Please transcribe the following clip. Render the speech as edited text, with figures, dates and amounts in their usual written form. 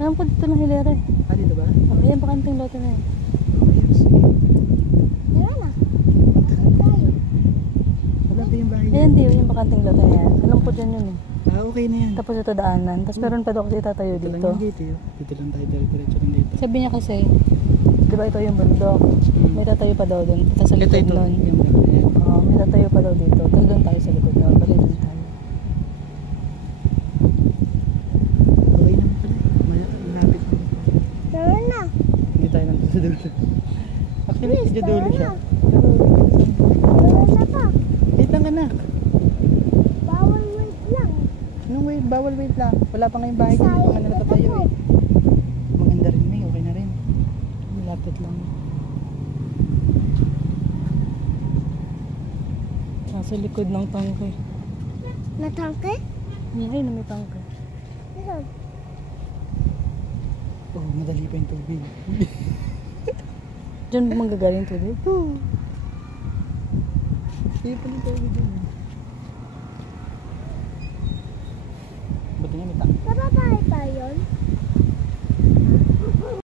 Alam ko dito ng hilera eh. Ah, dito ba? Oh, ayan, bakanting lote na yun. Okay, sige. Wala na. Bakit tayo? Wala ba yung bahay? Ayan, di yung bakanting lote na yan. Alam ko dyan yun eh. Ah, okay na yan. Tapos ito daanan. Tapos meron pa daw kasi tatayo Dito lang dito. yung gate eh. Dito lang tayo, diretso lang dito. Sabi niya kasi, di ba ito yung bundok? May tatayo pa daw doon. Tapos sa Ito, likod ito. nun. Yan lang. Ayan. Oo, may tatayo pa daw dito. Tapos doon tayo sa likod daw. Bali doon tayo. Okay naman pala eh. Malapit mo. Wala na. Hindi tayo nandun sa dulo. Actually, medyo dulo siya. Wala na pa. Wait lang anak. Bawal wait lang. Anong wait? Bawal wait lang. Wala pa nga yung bahay dito. Hindi pa nga natatayo eh. Maganda rin may. Okay na rin. Malapit lang. Nasa likod ng tangke. Natangke? Ay, na may tangke. Saan? Oh, madali pa yung tubig. Diyan ba manggagaling tubig? Oh. Hindi pa yung tubig dun. Buti nga may tank. Sa babae pa yun?